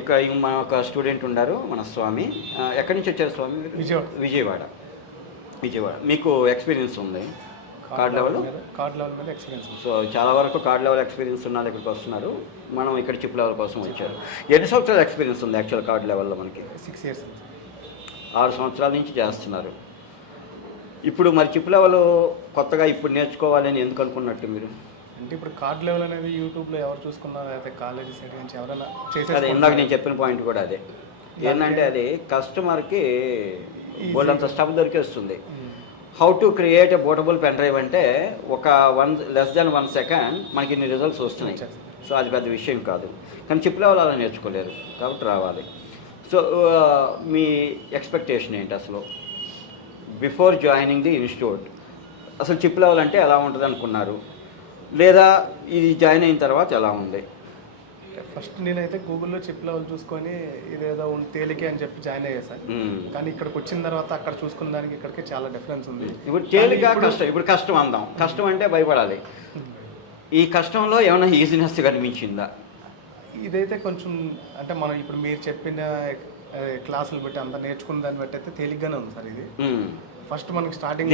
ఇక్కడ మన ఒక స్టూడెంట్ ఉన్నారు, మన స్వామి. ఎక్కడి నుంచి వచ్చారు స్వామి? విజయవాడ. మీకు ఎక్స్పీరియన్స్ ఉంది కార్డ్ లెవెల్ మీద ఎక్స్పీరియన్స్. సో చాలా వరకు కార్డ్ లెవెల్ ఎక్స్పీరియన్స్ ఉన్న ఇక్కడికి వస్తున్నారు. మనం ఇక్కడ చిప్ లెవెల్ కోసం వచ్చారు. ఎన్ని సంవత్సరాల ఎక్స్పీరియన్స్ ఉంది యాక్చువల్ కార్డ్ లెవెల్లో మనకి? 6 years. 6 సంవత్సరాల నుంచి చేస్తున్నారు. ఇప్పుడు మరి చిప్ లెవెల్ కొత్తగా ఇప్పుడు నేర్చుకోవాలని ఎందుకు అనుకున్నట్టు మీరు? అంటే ఇప్పుడు కార్డ్ లెవెల్ అనేది యూట్యూబ్లో ఎవరు చూసుకున్నారు, అయితే కాలేజీ సైడ్ నుంచి ఎవరైనా చేసే. అదే ఇందాక నేను చెప్పిన పాయింట్ కూడా అదే. ఏంటంటే అది కస్టమర్కి బోల్డంత స్టఫ్ దొరికేస్తుంది. How to create a bootable pen drive అంటే ఒక లెస్ దాన్ 1 సెకండ్ మనకి ఇన్ని రిజల్ట్స్ వస్తున్నాయి. సో అది పెద్ద విషయం కాదు. కానీ చిప్ లెవెల్ అలా నేర్చుకోలేరు కాబట్టి రావాలి. సో మీ ఎక్స్పెక్టేషన్ ఏంటి అసలు బిఫోర్ జాయినింగ్ ది ఇన్స్టిట్యూట్? అసలు చిప్ లెవెల్ అంటే ఎలా ఉంటుంది అనుకున్నారు, లేదా ఇది జాయిన్ అయిన తర్వాత ఎలా ఉంది? ఫస్ట్ నేనైతే గూగుల్లో చిప్ లెవెల్ చూసుకొని ఇదేదో తేలికే అని చెప్పి జాయిన్ అయ్యా సార్. కానీ ఇక్కడికి వచ్చిన తర్వాత అక్కడ చూసుకున్న దానికి ఇక్కడికి చాలా డిఫరెన్స్ ఉంది. ఇప్పుడు తేలిక కష్టం. ఇప్పుడు కష్టం అందాం. కష్టం అంటే భయపడాలి. ఈ కష్టంలో ఏమైనా ఈజీనెస్ కనిపించిందా? ఇదైతే కొంచెం అంటే మనం ఇప్పుడు మీరు చెప్పిన క్లాసులు బట్టి అంతా నేర్చుకున్న దాన్ని బట్టి అయితే తేలిగ్గానే ఉంది సార్. ఇది ఫస్ట్ మనకి స్టార్టింగ్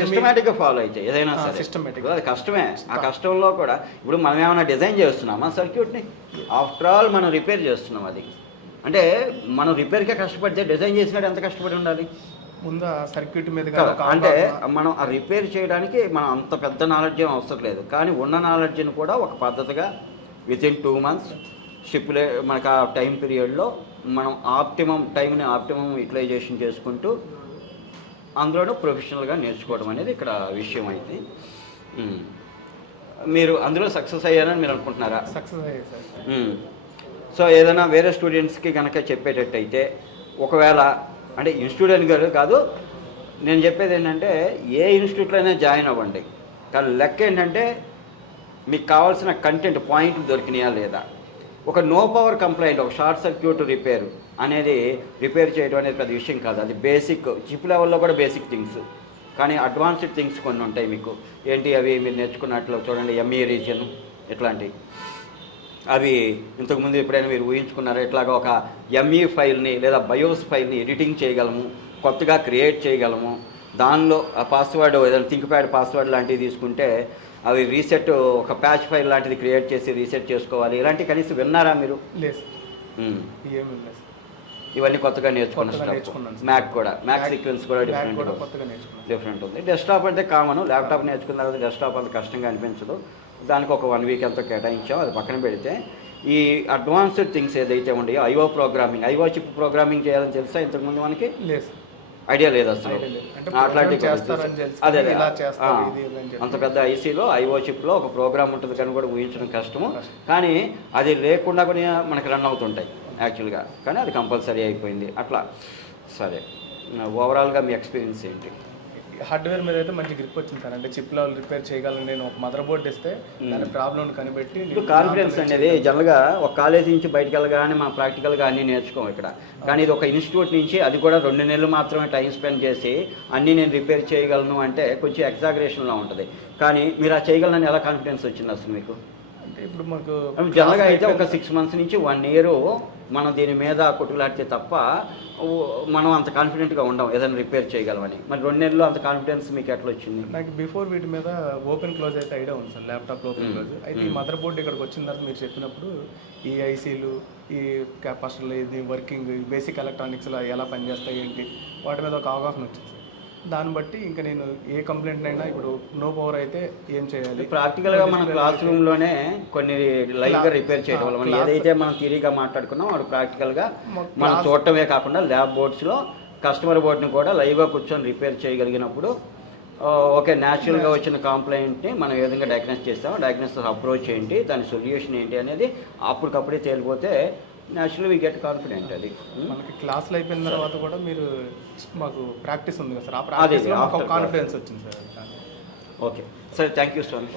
సిస్టమేటిక్గా ఫాలో అయితే ఏదైనా సిస్టమేటిక్. అది కష్టమే. ఆ కష్టంలో కూడా ఇప్పుడు మనం ఏమైనా డిజైన్ చేస్తున్నామా సర్క్యూట్ని? ఆఫ్టర్ ఆల్ మనం రిపేర్ చేస్తున్నాం. అది అంటే మనం రిపేర్కే కష్టపడితే డిజైన్ చేసినట్టు ఎంత కష్టపడి ఉండాలి? ముందు సర్క్యూట్ మీద అంటే మనం ఆ రిపేర్ చేయడానికి మనం అంత పెద్ద నాలెడ్జ్ ఏం అవసరం లేదు. కానీ ఉన్న నాలెడ్జ్ని కూడా ఒక పద్ధతిగా వితిన్ 2 months షిప్లే మనకు ఆ టైం పీరియడ్లో మనం టైంని ఆప్టిమం యూటిలైజేషన్ చేసుకుంటూ అందులోనూ ప్రొఫెషనల్గా నేర్చుకోవడం అనేది ఇక్కడ విషయం అయితే. మీరు అందులో సక్సెస్ అయ్యారని మీరు అనుకుంటున్నారా? సక్సెస్ అయ్యారు సార్. సో ఏదైనా వేరే స్టూడెంట్స్కి కనుక చెప్పేటట్టయితే, ఒకవేళ అంటే ఇన్స్టిట్యూట్ అని కాదు, నేను చెప్పేది ఏంటంటే ఏ ఇన్స్టిట్యూట్లో అయినా జాయిన్ అవ్వండి. కానీ లెక్క ఏంటంటే మీకు కావాల్సిన కంటెంట్ పాయింట్లు దొరికినాయా లేదా. ఒక నో పవర్ కంప్లైంట్, ఒక షార్ట్ సర్క్యూట్ రిపేర్ చేయడం అనేది పెద్ద విషయం కాదు. అది బేసిక్. చిప్ లెవెల్లో కూడా బేసిక్ థింగ్స్. కానీ అడ్వాన్స్డ్ థింగ్స్ కొన్ని ఉంటాయి మీకు. ఏంటి అవి? మీరు నేర్చుకున్నట్లు చూడండి, ఎంఈ రీజియన్ ఇట్లాంటివి. అవి ఇంతకుముందు ఎప్పుడైనా మీరు ఊహించుకున్నారా? ఇట్లాగా ఒక ఎంఈ ఫైల్ని లేదా బయోస్ ఫైల్ని ఎడిటింగ్ చేయగలము, కొత్తగా క్రియేట్ చేయగలము. దానిలో ఆ పాస్వర్డ్ ఏదైనా థింక్ ప్యాడ్ పాస్వర్డ్ లాంటివి తీసుకుంటే అవి రీసెట్, ఒక ప్యాచ్ ఫైల్ లాంటిది క్రియేట్ చేసి రీసెట్ చేసుకోవాలి. ఇలాంటివి కనీసం విన్నారా మీరు? లేదు. ఇవన్నీ కొత్తగా నేర్చుకున్నాను. మ్యాక్ సీక్వెన్స్ కూడా డిఫరెంట్ ఉంది. డెస్క్టాప్ అంటే కామన్. ల్యాప్టాప్ నేర్చుకున్న తర్వాత డెస్క్టాప్ అంత కష్టంగా అనిపించదు. దానికి ఒక 1 week ఎంతో కేటాయించాం. అది పక్కన పెడితే ఈ అడ్వాన్స్డ్ థింగ్స్ ఏదైతే ఉన్నాయో, ఐఓ చిప్ ప్రోగ్రామింగ్ చేయాలని తెలుసా ఇంతకుముందు మనకి? లేదు. ఐడియా లేదు అసలు. అట్లాంటి అదే అంత పెద్ద ఐసీలో ఐఓ చిప్లో ఒక ప్రోగ్రామ్ ఉంటుంది కానీ కూడా ఊహించడం కష్టము. కానీ అది లేకుండా కూడా మనకి రన్ అవుతుంటాయి యాక్చువల్గా. కానీ అది కంపల్సరీ అయిపోయింది అట్లా. సరే, ఓవరాల్గా మీ ఎక్స్పీరియన్స్ ఏంటి? హార్డ్వేర్ మీద అయితే మంచి గ్రిప్ వచ్చింది సార్. అంటే చిప్ లెవెల్ రిపేర్ చేయగలను. నేను ఒక మదర్ బోర్డ్ ఇస్తే దాని ప్రాబ్లం కనిపెట్టి. కాన్ఫిడెన్స్ అనేది జనరల్గా ఒక కాలేజీ నుంచి బయటకు వెళ్ళగానే మనం ప్రాక్టికల్గా అన్నీ నేర్చుకోం ఇక్కడ. కానీ ఇది ఒక ఇన్స్టిట్యూట్ నుంచి, అది కూడా 2 నెలలు మాత్రమే టైం స్పెండ్ చేసి అన్నీ నేను రిపేర్ చేయగలను అంటే కొంచెం ఎగ్జాగరేషన్లా ఉంటుంది. కానీ మీరు ఆ చేయగలనని ఎలా కాన్ఫిడెన్స్ వచ్చింది అసలు మీకు? అంటే ఇప్పుడు మాకు జనరల్గా అయితే ఒక 6 months నుంచి 1 year మనం దీని మీద కొట్టులాడితే తప్ప మనం అంత కాన్ఫిడెంట్గా ఉండం ఏదైనా రిపేర్ చేయగలమని. మరి 2 నెలల్లో అంత కాన్ఫిడెన్స్ మీకు ఎట్లా వచ్చింది? నాకు బిఫోర్ వీటి మీద ఓపెన్ క్లోజ్ అయితే ఐడియా ఉంది సార్. ల్యాప్టాప్లో ఓపెన్ క్లోజ్ అయితే ఈ మదర్ బోర్డ్ ఇక్కడికి వచ్చిన తర్వాత మీరు చెప్పినప్పుడు ఈ ఐసీలు, ఈ కెపాసిటర్లు, ఇది వర్కింగ్, బేసిక్ ఎలక్ట్రానిక్స్లో ఎలా పనిచేస్తాయి ఏంటి, వాటి మీద ఒక అవగాహన వచ్చింది సార్. దాన్ని బట్టి ఇంకా నేను ఏ కంప్లైంట్ అయినా ఇప్పుడు నో పవర్ అయితే ఏం చేయాలి, ప్రాక్టికల్గా మన క్లాస్ రూమ్లోనే కొన్ని లైవ్గా రిపేర్ చేయడం వల్ల మనం ఏదైతే మనం థియరీగా మాట్లాడుకున్నాం వాడు ప్రాక్టికల్గా మనం చూడటమే కాకుండా ల్యాబ్ బోర్డ్స్లో కస్టమర్ బోర్డ్ని కూడా లైవ్గా కూర్చొని రిపేర్ చేయగలిగినప్పుడు ఓకే, న్యాచురల్గా వచ్చిన కంప్లైంట్ని మనం ఏ విధంగా డయాగ్నోస్ చేస్తామో, డయాగ్నోసిస్ అప్రోచ్ ఏంటి, దాని సొల్యూషన్ ఏంటి అనేది అప్పటికప్పుడే తేలిపోతే న్యాచురల్ వి గెట్ కాన్ఫిడెంట్. అది మనకి క్లాసులు అయిపోయిన తర్వాత కూడా మీరు మాకు ప్రాక్టీస్ ఉంది కదా సార్, ఆ ప్రాక్టీస్లో మాకు కాన్ఫిడెన్స్ వచ్చింది sir. Okay sir, thank you so much.